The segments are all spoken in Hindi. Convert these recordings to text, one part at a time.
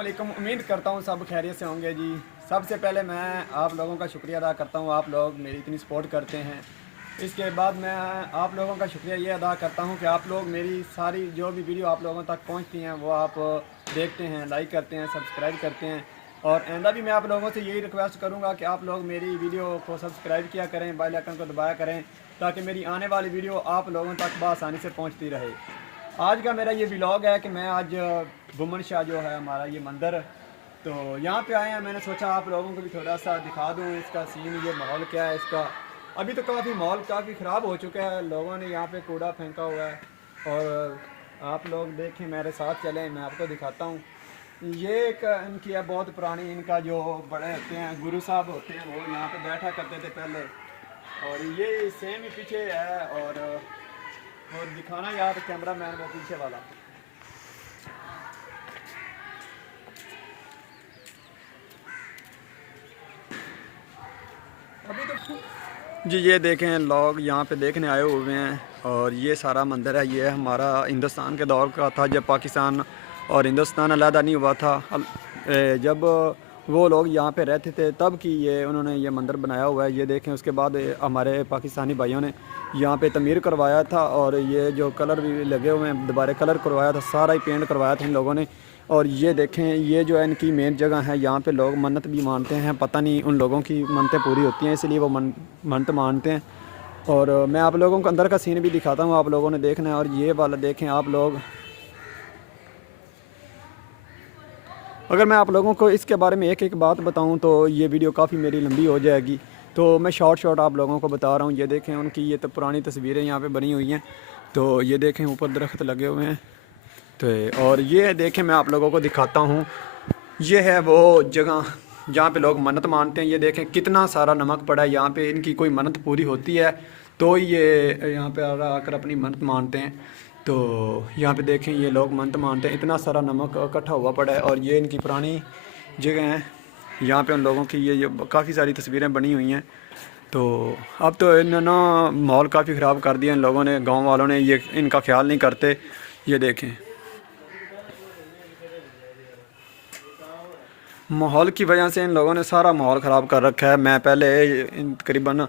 वालेकुम। उम्मीद करता हूँ सब खैरियत से होंगे जी। सबसे पहले मैं आप लोगों का शुक्रिया अदा करता हूँ, आप लोग मेरी इतनी सपोर्ट करते हैं। इसके बाद मैं आप लोगों का शुक्रिया ये अदा करता हूँ कि आप लोग मेरी सारी जो भी वीडियो आप लोगों तक पहुँचती हैं वो आप देखते हैं, लाइक करते हैं, सब्सक्राइब करते हैं। और आइंदा भी मैं आप लोगों से यही रिक्वेस्ट करूँगा कि आप लोग मेरी वीडियो को सब्सक्राइब किया करें, बेल आइकन को दबाया करें, ताकि मेरी आने वाली वीडियो आप लोगों तक बआसानी से पहुँचती रहे। आज का मेरा ये व्लॉग है कि मैं आज बुमन शाह जो है हमारा ये मंदिर, तो यहाँ पे आए हैं। मैंने सोचा आप लोगों को भी थोड़ा सा दिखा दूँ इसका सीन, ये माहौल क्या है इसका। अभी तो काफ़ी माहौल काफ़ी ख़राब हो चुका है, लोगों ने यहाँ पे कूड़ा फेंका हुआ है। और आप लोग देखें, मेरे साथ चलें, मैं आपको दिखाता हूँ। ये एक इनकी है बहुत पुरानी, इनका जो बड़े होते हैं गुरु साहब होते हैं वो यहाँ पे बैठा करते थे पहले। और ये सेम ही पीछे है। और दिखाना यार कैमरा मैन वो पीछे वाला। अभी तो जी ये देखें, लोग यहाँ पे देखने आए हुए हैं। और ये सारा मंदिर है, ये हमारा हिंदुस्तान के दौर का था, जब पाकिस्तान और हिंदुस्तान अलहदा नहीं हुआ था। जब वो लोग यहाँ पे रहते थे तब की ये उन्होंने ये मंदिर बनाया हुआ है। ये देखें, उसके बाद हमारे पाकिस्तानी भाइयों ने यहाँ पे तमीर करवाया था। और ये जो कलर भी लगे हुए हैं, दोबारा कलर करवाया था, सारा ही पेंट करवाया था इन लोगों ने। और ये देखें, ये जो है इनकी मेन जगह है, यहाँ पे लोग मन्नत भी मानते हैं। पता नहीं उन लोगों की मन्नतें पूरी होती हैं, इसलिए वो मन्नत मानते हैं। और मैं आप लोगों को अंदर का सीन भी दिखाता हूँ, आप लोगों ने देखना है। और ये वाला देखें आप लोग। अगर मैं आप लोगों को इसके बारे में एक एक बात बताऊं तो ये वीडियो काफ़ी मेरी लंबी हो जाएगी, तो मैं शॉर्ट आप लोगों को बता रहा हूं। ये देखें, उनकी ये तो पुरानी तस्वीरें यहाँ पे बनी हुई हैं। तो ये देखें, ऊपर दरख्त लगे हुए हैं। तो और ये देखें, मैं आप लोगों को दिखाता हूँ। ये है वो जगह जहाँ पे लोग मन्नत मानते हैं। ये देखें कितना सारा नमक पड़ा है यहाँ पे। इनकी कोई मन्नत पूरी होती है तो ये यहाँ पे आकर अपनी मन्नत मानते हैं। तो यहाँ पे देखें, ये लोग मन्नत मानते हैं, इतना सारा नमक इकट्ठा हुआ पड़ा है। और ये इनकी पुरानी जगह है, यहाँ पे उन लोगों की ये काफ़ी सारी तस्वीरें बनी हुई हैं। तो अब तो इन्होंने माहौल काफ़ी ख़राब कर दिया इन लोगों ने, गांव वालों ने। ये इनका ख्याल नहीं करते। ये देखें, माहौल की वजह से इन लोगों ने सारा माहौल ख़राब कर रखा है। मैं पहले करीबन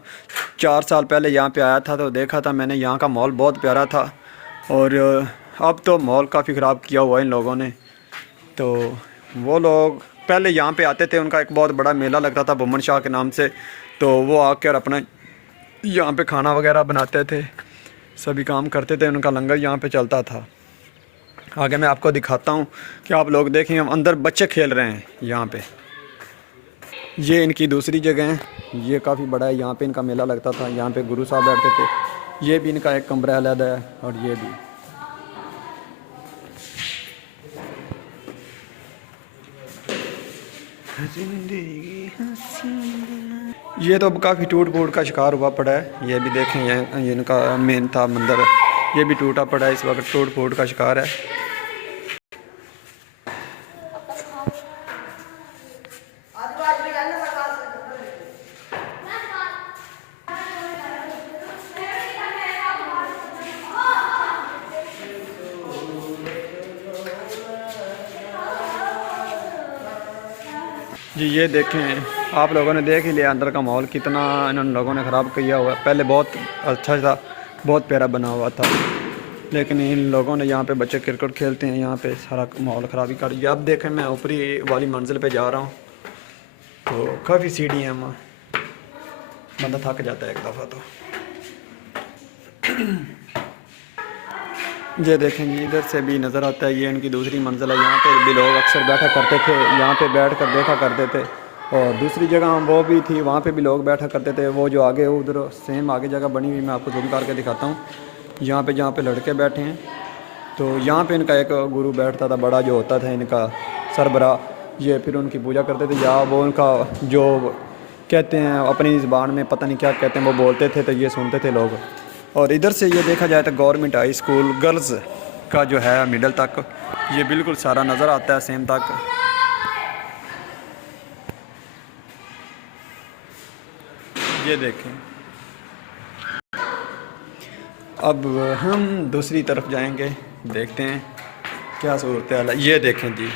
4 साल पहले यहाँ पे आया था, तो देखा था मैंने, यहाँ का माहौल बहुत प्यारा था। और अब तो माहौल काफ़ी ख़राब किया हुआ है इन लोगों ने। तो वो लोग पहले यहाँ पे आते थे, उनका एक बहुत बड़ा मेला लगता था बुमन शाह के नाम से। तो वो आकर अपना यहाँ पे खाना वगैरह बनाते थे, सभी काम करते थे, उनका लंगर यहाँ पे चलता था। आगे मैं आपको दिखाता हूँ कि आप लोग देखें, हम अंदर बच्चे खेल रहे हैं यहाँ पे। ये इनकी दूसरी जगह है, ये काफ़ी बड़ा है। यहाँ पे इनका मेला लगता था, यहाँ पे गुरु साहब बैठते थे। ये भी इनका एक कमरा अलग है। और ये भी ये तो काफ़ी टूट फूट का शिकार हुआ पड़ा है। ये भी देखें, ये इनका मेन था मंदिर, ये भी टूटा पड़ा है, इस वक्त टूट फूट का शिकार है। जी ये देखें, आप लोगों ने देख ही लिया अंदर का माहौल कितना इन लोगों ने ख़राब किया हुआ है। पहले बहुत अच्छा था, बहुत प्यारा बना हुआ था, लेकिन इन लोगों ने यहाँ पे बच्चे क्रिकेट खेलते हैं, यहाँ पे सारा माहौल ख़राबी कर दिया। अब देखें, मैं ऊपरी वाली मंजिल पे जा रहा हूँ, तो काफ़ी सीढ़ी हैं, वहाँ बंदा थक जाता है एक दफ़ा तो। ये देखें जी, इधर से भी नज़र आता है, ये इनकी दूसरी मंजिल है। यहाँ पे भी लोग अक्सर बैठा करते थे, यहाँ पे बैठ कर देखा करते थे। और दूसरी जगह वो भी थी, वहाँ पे भी लोग बैठा करते थे। वो जो आगे उधर सेम आगे जगह बनी हुई, मैं आपको जूम करके दिखाता हूँ। यहाँ पे जहाँ पे लड़के बैठे हैं, तो यहाँ पे इनका एक गुरु बैठता था, बड़ा जो होता था इनका सरबरा। ये फिर उनकी पूजा करते थे, या वो उनका जो कहते हैं अपनी ज़बान में पता नहीं क्या कहते हैं, वो बोलते थे, तो ये सुनते थे लोग। और इधर से ये देखा जाए तो गवर्नमेंट हाई स्कूल गर्ल्स का जो है मिडल तक, ये बिल्कुल सारा नज़र आता है सेम तक। ये देखें, अब हम दूसरी तरफ जाएंगे, देखते हैं क्या सूरत हाल है। ये देखें जी,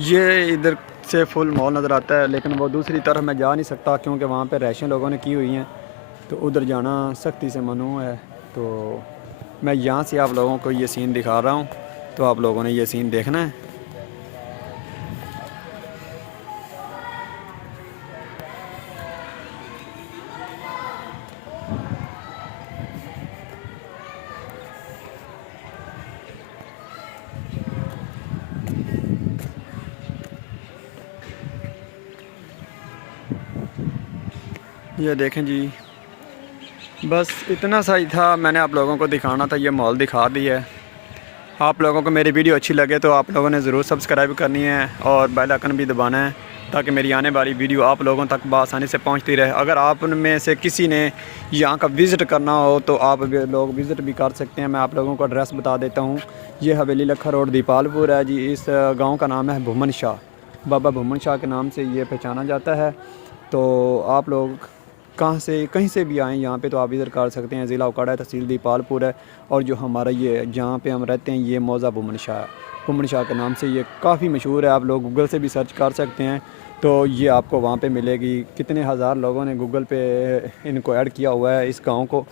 ये इधर से फुल मॉल नज़र आता है, लेकिन वो दूसरी तरफ मैं जा नहीं सकता क्योंकि वहाँ पे रैशें लोगों ने की हुई हैं, तो उधर जाना सख्ती से ममनू है। तो मैं यहाँ से आप लोगों को ये सीन दिखा रहा हूँ, तो आप लोगों ने ये सीन देखना है। ये देखें जी, बस इतना सा ही था, मैंने आप लोगों को दिखाना था, ये मॉल दिखा दी है। आप लोगों को मेरी वीडियो अच्छी लगे तो आप लोगों ने ज़रूर सब्सक्राइब करनी है और बेल आइकन भी दबाना है, ताकि मेरी आने वाली वीडियो आप लोगों तक बआसानी से पहुंचती रहे। अगर आप में से किसी ने यहाँ का विज़िट करना हो तो आप लोग विज़िट भी कर सकते हैं। मैं आप लोगों को एड्रेस बता देता हूँ। ये हवेली लखा रोड दीपालपुर है जी। इस गाँव का नाम है भूमन शाह, बाबा भूमन शाह के नाम से ये पहचाना जाता है। तो आप लोग कहीं से भी आएँ यहाँ पे तो आप विज़िट कर सकते हैं। ज़िला उकाड़ा है, तहसील दीपालपुर है, और जो हमारा ये जहाँ पे हम रहते हैं ये मौज़ा भूमन शाह है। भूमन शाह के नाम से ये काफ़ी मशहूर है, आप लोग गूगल से भी सर्च कर सकते हैं तो ये आपको वहाँ पे मिलेगी। कितने हज़ार लोगों ने गूगल पे इनको ऐड किया हुआ है इस गाँव को,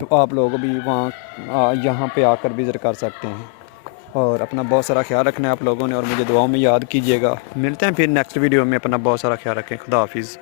तो आप लोग भी वहाँ यहाँ पे आकर विज़िट कर सकते हैं। और अपना बहुत सारा ख्याल रखना है आप लोगों ने, और मुझे दुआओं में याद कीजिएगा। मिलते हैं फिर नेक्स्ट वीडियो में। अपना बहुत सारा ख्याल रखें। खुदा हाफिज़।